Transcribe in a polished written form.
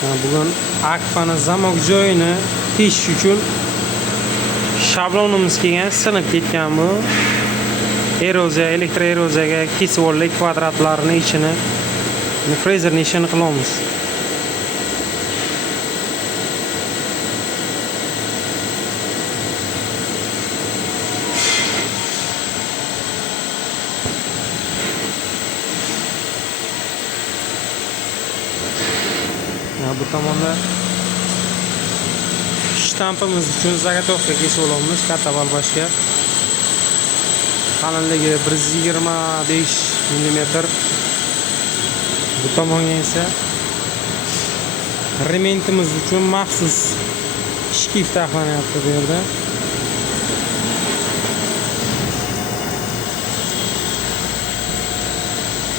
Bugun akfani zamok joyini tekish uchun shablonimiz kelgan, sinib ketgan bu. Eroziya, elektr eroziyaga kesib oldik kvadratlarning ichini. Frezerning ishini qilamiz. Bu tomonda shtampimiz uchun zagotovka kesib olamiz, katta balbashga. Qalinligi 125 mm. Bu tomonga esa rementimiz uchun maxsus shkif taxlanyapti bu yerda.